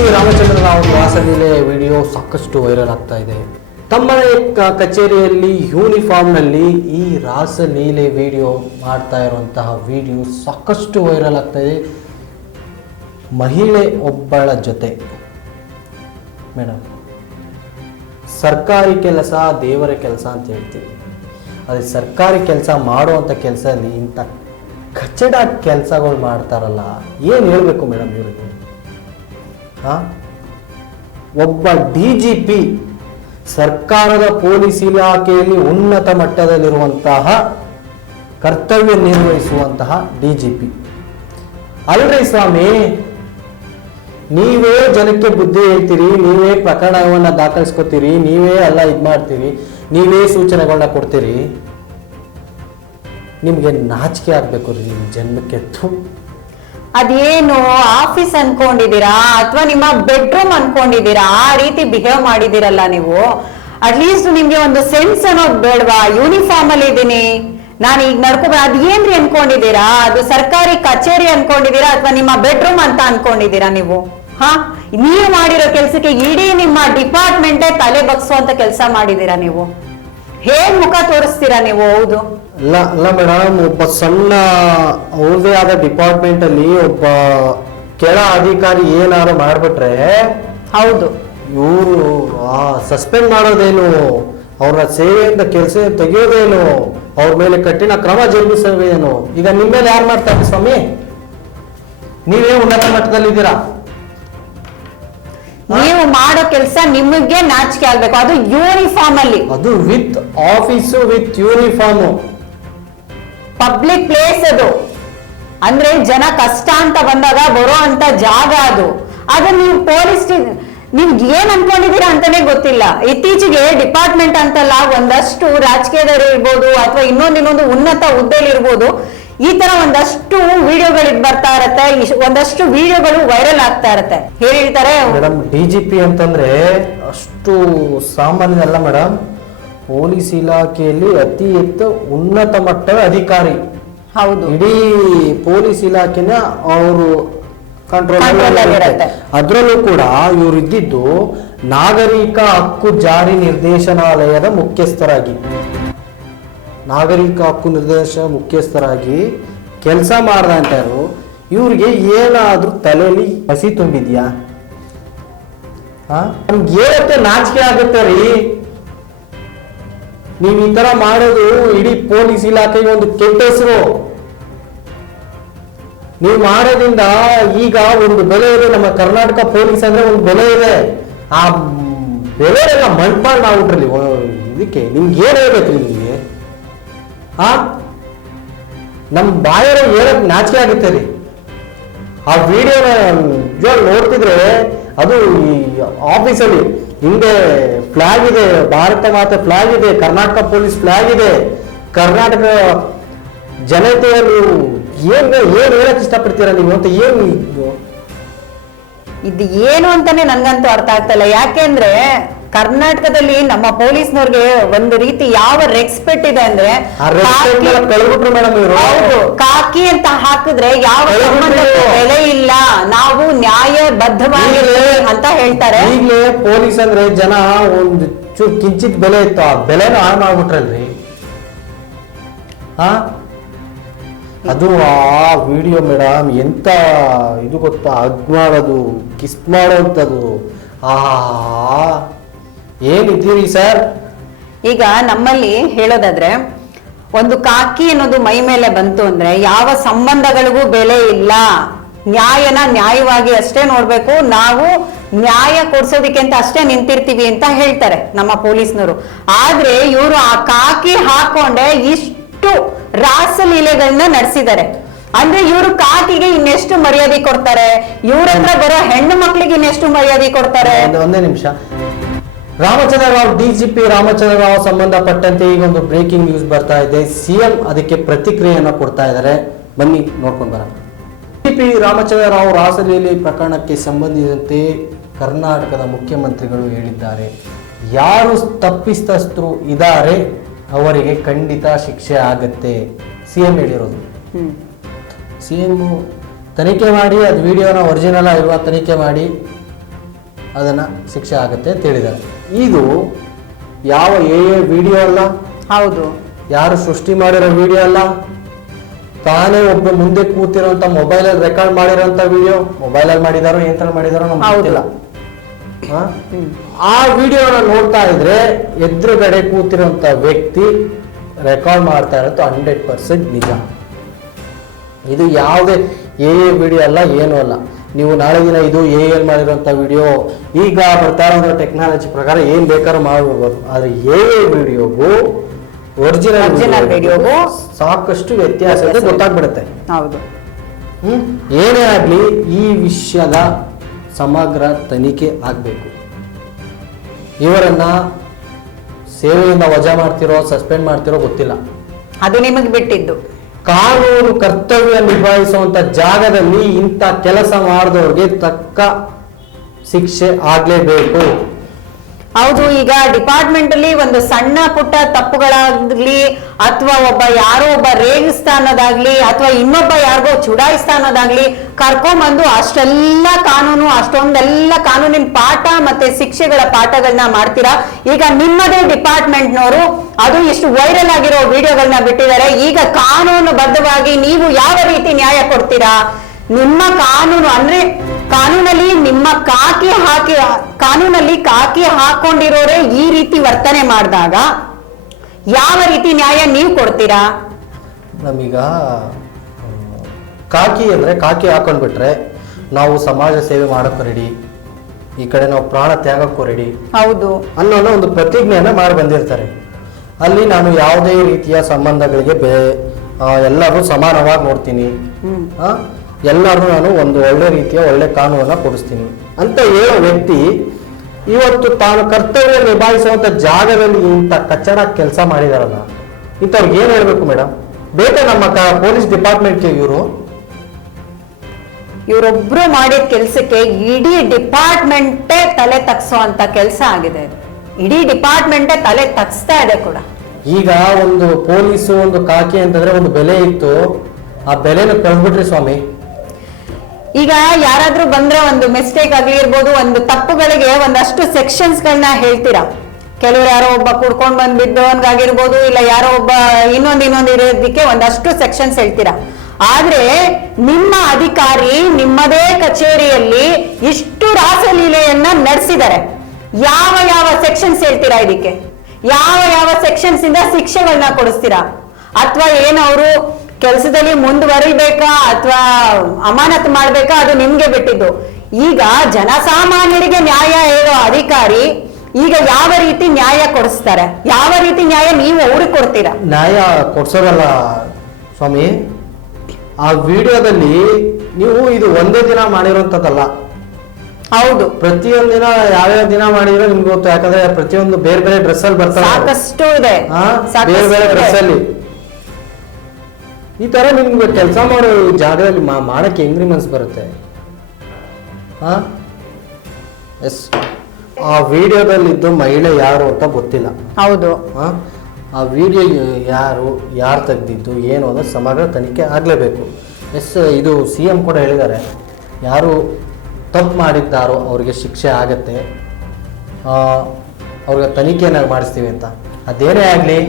DGP Ramachandra Rao ರಾಸಲೀಲೆ video ಸಾಕಷ್ಟು viral ಆಗ್ತಾ ಇದೆ. ತಮ್ಮ ಕಚೇರಿಯಲ್ಲಿ ಯೂನಿಫಾರ್ಮ್ನಲ್ಲಿ ಈ ರಾಸಲೀಲೆ ವಿಡಿಯೋ ಮಾಡ್ತಾ ಇರುವಂತಹ ವಿಡಿಯೋ ಸಾಕಷ್ಟು ವೈರಲ್ ಆಗ್ತಾ ಇದೆ. ಮಹಿಳೆ ಒಬ್ಬಳ ಜೊತೆ ಮೇಡಮ್, ಸರ್ಕಾರಿ ಕೆಲಸ ದೇವರ ಕೆಲಸ ಅಂತ ಹೇಳ್ತೀವಿ. ಅದೇ ಸರ್ಕಾರಿ ಕೆಲಸ ಮಾಡುವಂಥ ಕೆಲಸದಲ್ಲಿ ಇಂಥ ಕಚ್ಚಡ ಕೆಲಸಗಳು ಮಾಡ್ತಾರಲ್ಲ, ಏನು ಹೇಳಬೇಕು ಮೇಡಮ್ ಇವರಿಗೆ? ಒಬ್ಬ DGP, ಸರ್ಕಾರದ ಪೊಲೀಸ್ ಇಲಾಖೆಯಲ್ಲಿ ಉನ್ನತ ಮಟ್ಟದಲ್ಲಿರುವಂತಹ ಕರ್ತವ್ಯ ನಿರ್ವಹಿಸುವಂತಹ DGP ಅಲ್ರಿ ಸ್ವಾಮಿ, ನೀವೇ ಜನಕ್ಕೆ ಬುದ್ಧಿ ಹೇಳ್ತೀರಿ, ನೀವೇ ಪ್ರಕರಣವನ್ನ ದಾಖಲಿಸ್ಕೊತೀರಿ, ನೀವೇ ಎಲ್ಲ ಇದು ಮಾಡ್ತೀರಿ, ನೀವೇ ಸೂಚನೆಗಳನ್ನ ಕೊಡ್ತೀರಿ. ನಿಮ್ಗೆ ನಾಚಿಕೆ ಆಗ್ಬೇಕು ರೀ ನಿಮ್ಮ ಜನ್ಮಕ್ಕೆ. ಅದೇನು ಆಫೀಸ್ ಅನ್ಕೊಂಡಿದೀರಾ ಅಥವಾ ನಿಮ್ಮ ಬೆಡ್ರೂಮ್ ಅನ್ಕೊಂಡಿದೀರಾ? ಆ ರೀತಿ ಬಿಹೇವ್ ಮಾಡಿದಿರಲ್ಲ ನೀವು. ಅಟ್ಲೀಸ್ಟ್ ನಿಮ್ಗೆ ಒಂದು ಸೆನ್ಸ್ ಅನ್ನೋದು ಬೇಡವಾ? ಯೂನಿಫಾರ್ಮ್ ಅಲ್ಲಿ ಇದೀನಿ ನಾನು ಈಗ ಅದೇನ್ರಿ ಅನ್ಕೊಂಡಿದೀರಾ? ಅದು ಸರ್ಕಾರಿ ಕಚೇರಿ ಅನ್ಕೊಂಡಿದೀರಾ ಅಥವಾ ನಿಮ್ಮ ಬೆಡ್ರೂಮ್ ಅಂತ ಅನ್ಕೊಂಡಿದೀರಾ ನೀವು? ನೀವು ಮಾಡಿರೋ ಕೆಲ್ಸಕ್ಕೆ ಇಡೀ ನಿಮ್ಮ ಡಿಪಾರ್ಟ್ಮೆಂಟೇ ತಲೆ ಬಗ್ಸುವಂತ ಕೆಲಸ ಮಾಡಿದೀರಾ ನೀವು. ಹೇಗ್ ಮುಖ ತೋರಿಸ್ತೀರಾ ನೀವು? ಹೌದು ಅಲ್ಲ ಮೇಡಮ್, ಒಬ್ಬ ಸಣ್ಣ ಅವ್ರದೇ ಆದ ಡಿಪಾರ್ಟ್ಮೆಂಟ್ ಅಲ್ಲಿ ಒಬ್ಬ ಕೆಳ ಅಧಿಕಾರಿ ಏನಾದ್ರು ಮಾಡ್ಬಿಟ್ರೆ ಹೌದು ಇವರು ಸಸ್ಪೆಂಡ್ ಮಾಡೋದೇನು, ಅವ್ರ ಸೇವೆಯಿಂದ ಕೆಲಸ ತೆಗೆಯೋದೇನು, ಅವ್ರ ಮೇಲೆ ಕಠಿಣ ಕ್ರಮ ಜರುಗಿಸೋದೇನು? ಈಗ ನಿಮ್ಮ ಮೇಲೆ ಯಾರು ಮಾಡ್ತಾರೆ ಸ್ವಾಮಿ? ನೀವೇ ಉನ್ನತ ಮಟ್ಟದಲ್ಲಿದ್ದೀರಾ. ನೀವು ಮಾಡೋ ಕೆಲಸ ನಿಮಗೆ ನಾಚಿಕೆ ಆಗ್ಬೇಕು. ಅದು ಯೂನಿಫಾರ್ಮ್ ಅಲ್ಲಿ, ಅದು with office with uniform, public place ಅದು. ಅಂದ್ರೆ ಜನ ಕಷ್ಟ ಅಂತ ಬಂದಾಗ ಬರೋ ಅಂತ ಜಾಗ ಅದು. ಅದು ನೀವು ಪೊಲೀಸ್ ನಿಮ್ಗೆ ಏನ್ ಅನ್ಕೊಂಡಿದೀರಾ ಅಂತಾನೆ ಗೊತ್ತಿಲ್ಲ. ಇತ್ತೀಚೆಗೆ ಡಿಪಾರ್ಟ್ಮೆಂಟ್ ಅಂತಲ್ಲ, ಒಂದಷ್ಟು ರಾಜಕೀಯದವರು ಇರ್ಬೋದು ಅಥವಾ ಇನ್ನೊಂದು ಉನ್ನತ ಹುದ್ದೆಲಿ ಇರ್ಬೋದು, ಈ ತರ ಒಂದಷ್ಟು ವಿಡಿಯೋಗಳು ಬರ್ತಾ ಇರತ್ತೆ, ಒಂದಷ್ಟು ವಿಡಿಯೋಗಳು ವೈರಲ್ ಆಗ್ತಾ ಇರತ್ತೆ. ಹೇಳ್ತಾರೆ ಮೇಡಮ್, DGP ಅಂತಂದ್ರೆ ಅಷ್ಟು ಸಾಮಾನ್ಯ ಅಲ್ಲ ಮೇಡಮ್. ಪೊಲೀಸ್ ಇಲಾಖೆಯಲ್ಲಿ ಅತಿ ಹೆಚ್ಚು ಉನ್ನತ ಮಟ್ಟದ ಅಧಿಕಾರಿ. ಹೌದು, ಇಡೀ ಪೊಲೀಸ್ ಇಲಾಖೆನ ಅವರು ಕಂಟ್ರೋಲ್ ಇರುತ್ತೆ. ಅದರಲ್ಲೂ ಕೂಡ ಇವರು ಇದ್ದಿದ್ದು ನಾಗರಿಕ ಹಕ್ಕು ಜಾರಿ ನಿರ್ದೇಶನಾಲಯದ ಮುಖ್ಯಸ್ಥರಾಗಿ, ನಾಗರಿಕ ಹಕ್ಕು ಮುಖ್ಯಸ್ಥರಾಗಿ ಕೆಲಸ ಮಾಡ್ದಂತರು. ಇವ್ರಿಗೆ ಏನಾದ್ರೂ ತಲೆಯಲ್ಲಿ ಹಸಿ ತುಂಬಿದ್ಯಾ? ನಮ್ಗೆ ಏನಕ್ಕೆ ನಾಚಿಕೆ ಆಗುತ್ತೆ ರೀ? ನೀವು ಈ ತರ ಮಾಡೋದು ಇಡೀ ಪೊಲೀಸ್ ಇಲಾಖೆಗೆ ಒಂದು ಕೆಟ್ಟ ಹೆಸರು. ನೀವು ಮಾಡೋದ್ರಿಂದ ಈಗ ಒಂದು ಬೆಲೆ ಇದೆ, ನಮ್ಮ ಕರ್ನಾಟಕ ಪೊಲೀಸ್ ಅಂದ್ರೆ ಒಂದು ಬೆಲೆ ಇದೆ. ಆ ಬೆಲೆಯೆಲ್ಲ ಮಣ್ಪಾಡ್ ಮಾಡ್ಬಿಟ್ರಲ್ಲಿ ಇದಕ್ಕೆ. ನಿಮ್ಗೆ ಏನ್ ಹೇಳ್ಬೇಕು ನಿಮ್ಗೆ? ನಮ್ ಬಾಯರ ಹೇಳಕ್ ನಾಚಿಕೆ ಆಗುತ್ತೆ ರೀ. ಆ ವಿಡಿಯೋನ ನೋಡ್ತಿದ್ರೆ ಅದು ಆಫೀಸಲ್ಲಿ ಹಿಂದೆ ಫ್ಲಾಗ್ ಇದೆ, ಭಾರತ ಮಾತೆ ಫ್ಲಾಗ್ ಇದೆ, ಕರ್ನಾಟಕ ಪೊಲೀಸ್ ಫ್ಲಾಗ್ ಇದೆ. ಕರ್ನಾಟಕ ಜನತೆಯನ್ನು ಏನ್ ಹೇಳಕ್ ಇಷ್ಟಪಡ್ತೀರಾ ನೀವು ಅಂತ? ಏನು ಇದು ಏನು ಅಂತಾನೆ ನನ್ಗಂತೂ ಅರ್ಥ ಆಗ್ತಲ್ಲ. ಯಾಕೆಂದ್ರೆ ಕರ್ನಾಟಕದಲ್ಲಿ ನಮ್ಮ ಪೊಲೀಸ್ನವ್ರಿಗೆ ಒಂದು ರೀತಿ ಯಾವ ರೆಸ್ಪೆಕ್ಟ್ ಇದೆ ಅಂದ್ರೆ, ಹೌದು, ಕಾಕಿ ಅಂತ ಹಾಕಿದ್ರೆ ಯಾವ ಬೆಲೆ ಇಲ್ಲ, ನಾವು ನ್ಯಾಯಬದ್ಧವಾಗಿ ಅಂತ ಹೇಳ್ತಾರೆ. ಈಗಲೇ ಪೊಲೀಸ್ ಅಂದ್ರೆ ಜನ ಒಂದು ಕಿಂಚಿತ್ ಬೆಲೆ ಇತ್ತು, ಆ ಬೆಲೆನ ಹಾಳು ಮಾಡ್ಬಿಟ್ರಲ್ರಿ. ಅದು ಆ ವಿಡಿಯೋ ಮೇಡಮ್ ಎಂತ ಇದು ಗೊತ್ತಾ? ಹಗ್ ಮಾಡೋದು, ಕಿಸ್ ಮಾಡೋಂಥದ್ದು. ಏನಿದ್ದೀರಿ ಸರ್? ಈಗ ನಮ್ಮಲ್ಲಿ ಹೇಳೋದಾದ್ರೆ, ಒಂದು ಕಾಕಿ ಅನ್ನೋದು ಮೈ ಮೇಲೆ ಬಂತು ಅಂದ್ರೆ ಯಾವ ಸಂಬಂಧಗಳಿಗೂ ಬೆಲೆ ಇಲ್ಲ. ನ್ಯಾಯನ ನ್ಯಾಯವಾಗಿ ಅಷ್ಟೇ ನೋಡ್ಬೇಕು, ನಾವು ನ್ಯಾಯ ಕೊಡ್ಸೋದಿಕ್ಕೆ ಅಂತ ಅಷ್ಟೇ ನಿಂತಿರ್ತೀವಿ ಅಂತ ಹೇಳ್ತಾರೆ ನಮ್ಮ ಪೊಲೀಸ್ನವರು. ಆದ್ರೆ ಇವರು ಆ ಕಾಕಿ ಹಾಕೊಂಡೆ ಇಷ್ಟು ರಾಸಲೀಲೆಗಳನ್ನ ನಡೆಸಿದ್ದಾರೆ. ಅಂದ್ರೆ ಇವರು ಕಾಕಿಗೆ ಇನ್ನೆಷ್ಟು ಮರ್ಯಾದೆ ಕೊಡ್ತಾರೆ, ಇವ್ರ ಹತ್ರ ಬರೋ ಹೆಣ್ಣು ಮಕ್ಳಿಗೆ ಇನ್ನೆಷ್ಟು ಮರ್ಯಾದೆ ಕೊಡ್ತಾರೆ. ಒಂದೇ ನಿಮಿಷ. ರಾಮಚಂದ್ರ ರಾವ್, DGP ರಾಮಚಂದ್ರ ರಾವ್ ಸಂಬಂಧಪಟ್ಟಂತೆ ಈಗ ಒಂದು ಬ್ರೇಕಿಂಗ್ ನ್ಯೂಸ್ ಬರ್ತಾ ಇದೆ. CM ಅದಕ್ಕೆ ಪ್ರತಿಕ್ರಿಯೆಯನ್ನು ಕೊಡ್ತಾ ಇದ್ದಾರೆ. ಬನ್ನಿ ನೋಡ್ಕೊಂಡು ಬರೋಣ. DGP ರಾಮಚಂದ್ರ ರಾವ್ ರಾಸಲೀಲೆ ಪ್ರಕರಣಕ್ಕೆ ಸಂಬಂಧಿಸಿದಂತೆ ಕರ್ನಾಟಕದ ಮುಖ್ಯಮಂತ್ರಿಗಳು ಹೇಳಿದ್ದಾರೆ, ಯಾರು ತಪ್ಪಿತಸ್ಥರು ಇದ್ದಾರೆ ಅವರಿಗೆ ಖಂಡಿತ ಶಿಕ್ಷೆ ಆಗತ್ತೆ. CM ಹೇಳಿರೋದು. CM ತನಿಖೆ ಮಾಡಿ, ಅದು ವಿಡಿಯೋನ ಒರಿಜಿನಲ್ ಇರುವ ತನಿಖೆ ಮಾಡಿ ಅದನ್ನು ಶಿಕ್ಷೆ ಆಗುತ್ತೆ ಅಂತ ಹೇಳಿದ್ದಾರೆ. ಇದು ಯಾವ ವಿಡಿಯೋ ಅಲ್ಲ, ಹೌದು, ಯಾರು ಸೃಷ್ಟಿ ಮಾಡಿರೋ ವಿಡಿಯೋ ಅಲ್ಲ, ತಾನೇ ಒಬ್ಬ ಮುಂದೆ ಕೂತಿರೋಂಥ ಮೊಬೈಲಲ್ಲಿ ರೆಕಾರ್ಡ್ ಮಾಡಿರೋಂಥ ವಿಡಿಯೋ. ಮೊಬೈಲಲ್ಲಿ ಮಾಡಿದಾರೋ ಯಂತ್ರ ಮಾಡಿದಾರೋ ನಮ್ಗೆ ಗೊತ್ತಿಲ್ಲ. ಆ ವಿಡಿಯೋನ ನೋಡ್ತಾ ಇದ್ರೆ ಎದುರುಗಡೆ ಕೂತಿರೋಂಥ ವ್ಯಕ್ತಿ ರೆಕಾರ್ಡ್ ಮಾಡ್ತಾ ಇರೋದು 100% ನಿಜ. ಇದು ಯಾವುದೇ ವಿಡಿಯೋ ಅಲ್ಲ, ಏನೂ ಅಲ್ಲ. ನೀವು ನಾಳೆ ದಿನ ಇದು ಮಾಡಿರೋಂಥ ವಿಡಿಯೋ ಈಗ ಬರ್ತಾ ಇರೋ ಟೆಕ್ನಾಲಜಿ ಪ್ರಕಾರ ಏನು ಬೇಕಾದ್ರೂ ಮಾಡ್ಬಿಡ್ಬೋದು. ಆದರೆ ವಿಡಿಯೋಗೂ ಒರಿಜಿನಲ್ ವಿಡಿಯೋಗೂ ಸಾಕಷ್ಟು ವ್ಯತ್ಯಾಸ ಇದೆ, ಗೊತ್ತಾಗ್ಬಿಡುತ್ತೆ. ಹೌದು. ಏನೇ ಆಗಲಿ ಈ ವಿಷಯದ ಸಮಗ್ರ ತನಿಖೆ ಆಗಬೇಕು. ಇವರನ್ನ ಸೇವೆಯಿಂದ ವಜಾ ಮಾಡ್ತಿರೋ ಸಸ್ಪೆಂಡ್ ಮಾಡ್ತಿರೋ ಗೊತ್ತಿಲ್ಲ, ಅದು ನಿಮಗೆ ಬಿಟ್ಟಿದ್ದು. ಕಾನೂನು ಕರ್ತವ್ಯ ನಿಭಾಯಿಸುವಂತ ಜಾಗದಲ್ಲಿ ಇಂಥ ಕೆಲಸ ಮಾಡಿದವ್ರಿಗೆ ತಕ್ಕ ಶಿಕ್ಷೆ ಆಗ್ಲೇಬೇಕು. ಹೌದು. ಈಗ ಡಿಪಾರ್ಟ್ಮೆಂಟ್ ಅಲ್ಲಿ ಒಂದು ಸಣ್ಣ ಪುಟ್ಟ ತಪ್ಪುಗಳಾಗ್ಲಿ ಅಥವಾ ಯಾರೋ ಒಬ್ಬ ರೇಗಿಸ್ತಾ ಅನ್ನೋದಾಗ್ಲಿ ಅಥವಾ ಇನ್ನೊಬ್ಬ ಯಾರಿಗೋ ಚುಡಾಯಿಸ್ತಾ ಅನ್ನೋದಾಗ್ಲಿ ಕರ್ಕೊಂಡ್ಬಂದು ಅಷ್ಟೊಂದೆಲ್ಲ ಕಾನೂನಿನ ಪಾಠ ಮತ್ತೆ ಶಿಕ್ಷೆಗಳ ಪಾಠಗಳನ್ನ ಮಾಡ್ತೀರಾ. ಈಗ ನಿಮ್ಮದೇ ಡಿಪಾರ್ಟ್ಮೆಂಟ್ನವರು ಅದು ಇಷ್ಟು ವೈರಲ್ ಆಗಿರೋ ವಿಡಿಯೋಗಳನ್ನ ಬಿಟ್ಟಿದ್ದಾರೆ. ಈಗ ಕಾನೂನು ಬದ್ಧವಾಗಿ ನೀವು ಯಾವ ರೀತಿ ನ್ಯಾಯ ಕೊಡ್ತೀರಾ? ನಿಮ್ಮ ಕಾನೂನು ಅಂದ್ರೆ ಕಾನೂನಲ್ಲಿ ನಿಮ್ಮ ಕಾನೂನಲ್ಲಿ ಕಾಕಿ ಹಾಕೊಂಡಿರೋರೇ ಈ ರೀತಿ ವರ್ತನೆ ಮಾಡಿದಾಗ ಯಾವ ರೀತಿ ನ್ಯಾಯ ನೀವು ಕೊಡ್ತೀರಾ? ನಮೀಗ ಕಾಕಿ ಅಂದ್ರೆ ಕಾಕಿ ಹಾಕೊಂಡ್ಬಿಟ್ರೆ ನಾವು ಸಮಾಜ ಸೇವೆ ಮಾಡೋಕ್ಕೂ ರೆಡಿ, ಈ ಕಡೆ ನಾವು ಪ್ರಾಣ ತ್ಯಾಗಕ್ಕೂ ರೆಡಿ, ಹೌದು ಅನ್ನೋ ಒಂದು ಪ್ರತಿಜ್ಞೆಯನ್ನ ಮಾಡಿ ಬಂದಿರ್ತಾರೆ. ಅಲ್ಲಿ ನಾನು ಯಾವುದೇ ರೀತಿಯ ಸಂಬಂಧಗಳಿಗೆ ಎಲ್ಲರೂ ಸಮಾನವಾಗಿ ನೋಡ್ತೀನಿ, ಎಲ್ಲರೂ ನಾನು ಒಂದು ಒಳ್ಳೆ ರೀತಿಯ ಒಳ್ಳೆ ಕಾನೂನನ್ನ ಕೊಡಿಸ್ತೀನಿ ಅಂತ ಹೇಳೋ ವ್ಯಕ್ತಿ ಇವತ್ತು ತಾನು ಕರ್ತವ್ಯ ನಿಭಾಯಿಸುವಂತ ಜಾಗದಲ್ಲಿ ಇಂಥ ಕಚ್ಚಡ ಕೆಲಸ ಮಾಡಿದಾರಲ್ಲ, ಇಂಥವ್ರಿಗೆ ಏನ್ ಹೇಳ್ಬೇಕು ಮೇಡಮ್? ಬೇಕಾ ನಮ್ಮ ಪೊಲೀಸ್ ಡಿಪಾರ್ಟ್ಮೆಂಟ್ಗೆ ಇವರೊಬ್ರು ಮಾಡಿದ ಕೆಲಸಕ್ಕೆ ಇಡೀ ಡಿಪಾರ್ಟ್ಮೆಂಟೇ ತಲೆ ತಗ್ಸುವಂತ ಕೆಲಸ ಆಗಿದೆ. ಇಡೀ ಡಿಪಾರ್ಟ್ಮೆಂಟೇ ತಲೆ ತಗ್ಸ್ತಾ ಇದೆ ಕೂಡ. ಈಗ ಒಂದು ಪೊಲೀಸು ಒಂದು ಕಾಕಿ ಅಂತಂದ್ರೆ ಒಂದು ಬೆಲೆ ಇತ್ತು, ಆ ಬೆಲೆನ ಕಳ್ಬಿಟ್ರಿ ಸ್ವಾಮಿ. ಈಗ ಯಾರಾದ್ರೂ ಬಂದ್ರೆ ಒಂದು ಮಿಸ್ಟೇಕ್ ಆಗ್ಲಿ ಇರ್ಬೋದು, ಒಂದು ತಪ್ಪುಗಳಿಗೆ ಒಂದಷ್ಟು ಸೆಕ್ಷನ್ಸ್ ಗಳನ್ನ ಹೇಳ್ತೀರಾ. ಕೆಲವರು ಯಾರೋ ಒಬ್ಬ ಕುಡ್ಕೊಂಡ್ ಬಂದ್ಬಿದ್ದವನ್ಗಾಗಿರ್ಬೋದು, ಇಲ್ಲ ಯಾರೋ ಒಬ್ಬ ಇನ್ನೊಂದು ಇರೋದಕ್ಕೆ ಒಂದಷ್ಟು ಸೆಕ್ಷನ್ಸ್ ಹೇಳ್ತೀರಾ. ಆದ್ರೆ ನಿಮ್ಮ ಅಧಿಕಾರಿ ನಿಮ್ಮದೇ ಕಚೇರಿಯಲ್ಲಿ ಇಷ್ಟು ರಾಸಲೀಲೆಯನ್ನ ನಡೆಸಿದ್ದಾರೆ. ಯಾವ ಸೆಕ್ಷನ್ಸ್ ಹೇಳ್ತೀರಾ ಇದಕ್ಕೆ? ಯಾವ ಸೆಕ್ಷನ್ಸ್ ಇಂದ ಶಿಕ್ಷೆಗಳನ್ನ ಕೊಡಿಸ್ತೀರಾ? ಅಥವಾ ಏನವರು ಕೆಲಸದಲ್ಲಿ ಮುಂದುವರಿಬೇಕಾ ಅಥವಾ ಅಮಾನತು ಮಾಡ್ಬೇಕಾ, ಅದು ನಿಮ್ಗೆ ಬಿಟ್ಟಿದ್ದು. ಈಗ ಜನಸಾಮಾನ್ಯರಿಗೆ ನ್ಯಾಯ ಹೇಳೋ ಅಧಿಕಾರಿ ಈಗ ಯಾವ ರೀತಿ ನ್ಯಾಯ ಕೊಡಿಸ್ತಾರೆ? ಯಾವ ರೀತಿ ನ್ಯಾಯ ನೀವು ಅವ್ರಿಗೆ ಕೊಡ್ತೀರಾ? ನ್ಯಾಯ ಕೊಡ್ಸೋದಲ್ಲ ಸ್ವಾಮಿ, ಆ ವಿಡಿಯೋದಲ್ಲಿ ನೀವು ಇದು ಒಂದೇ ದಿನ ಮಾಡಿರುವಂತದ್ದಲ್ಲ. ಹೌದು, ಪ್ರತಿಯೊಂದು ದಿನ ಯಾವ್ಯಾವ ದಿನ ಮಾಡಿದ್ರೆ ನಿಮ್ಗೆ ಗೊತ್ತು. ಯಾಕಂದ್ರೆ ಪ್ರತಿಯೊಂದು ಬೇರೆ ಬೇರೆ ಡ್ರೆಸ್ ಅಲ್ಲಿ ಬರ್ತಾರೆ, ಸಾಕಷ್ಟು ಇದೆ, ಬೇರೆ ಬೇರೆ ಡ್ರೆಸ್ ಅಲ್ಲಿ. ಈ ತರ ನಿಮ್ಗೆ ಕೆಲಸ ಮಾಡೋ ಜಾಗದಲ್ಲಿ ಮಾಡಕ್ಕೆ ಹೆಂಗ್ರಿ ಮನ್ಸು ಬರುತ್ತೆ? ಎಸ್, ಆ ವಿಡಿಯೋದಲ್ಲಿದ್ದು ಮಹಿಳೆ ಯಾರು ಅಂತ ಗೊತ್ತಿಲ್ಲ. ಹೌದು, ಆ ವಿಡಿಯೋ ಯಾರು ತೆಗ್ದಿದ್ದು ಏನು ಅನ್ನೋ ಸಮಗ್ರ ತನಿಖೆ ಆಗಲೇಬೇಕು. ಎಸ್, ಇದು CM ಕೂಡ ಹೇಳಿದ್ದಾರೆ, ಯಾರು ತಪ್ಪು ಮಾಡಿದ್ದಾರೋ ಅವ್ರಿಗೆ ಶಿಕ್ಷೆ ಆಗತ್ತೆ, ಅವ್ರಿಗೆ ತನಿಖೆಯನ್ನು ಮಾಡಿಸ್ತೀವಿ ಅಂತ. ಅದೇನೇ ಆಗಲಿ,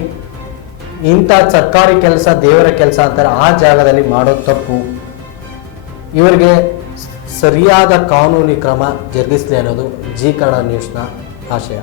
ಇಂಥ ಸರ್ಕಾರಿ ಕೆಲಸ ದೇವರ ಕೆಲಸ ಅಂತಾರೆ, ಆ ಜಾಗದಲ್ಲಿ ಮಾಡೋ ತಪ್ಪು. ಇವರಿಗೆ ಸರಿಯಾದ ಕಾನೂನಿ ಕ್ರಮ ಜರುಗಿಸಲಿ ಅನ್ನೋದು ಜಿ ಕನ್ನಡ ನ್ಯೂಸ್ನ ಆಶಯ.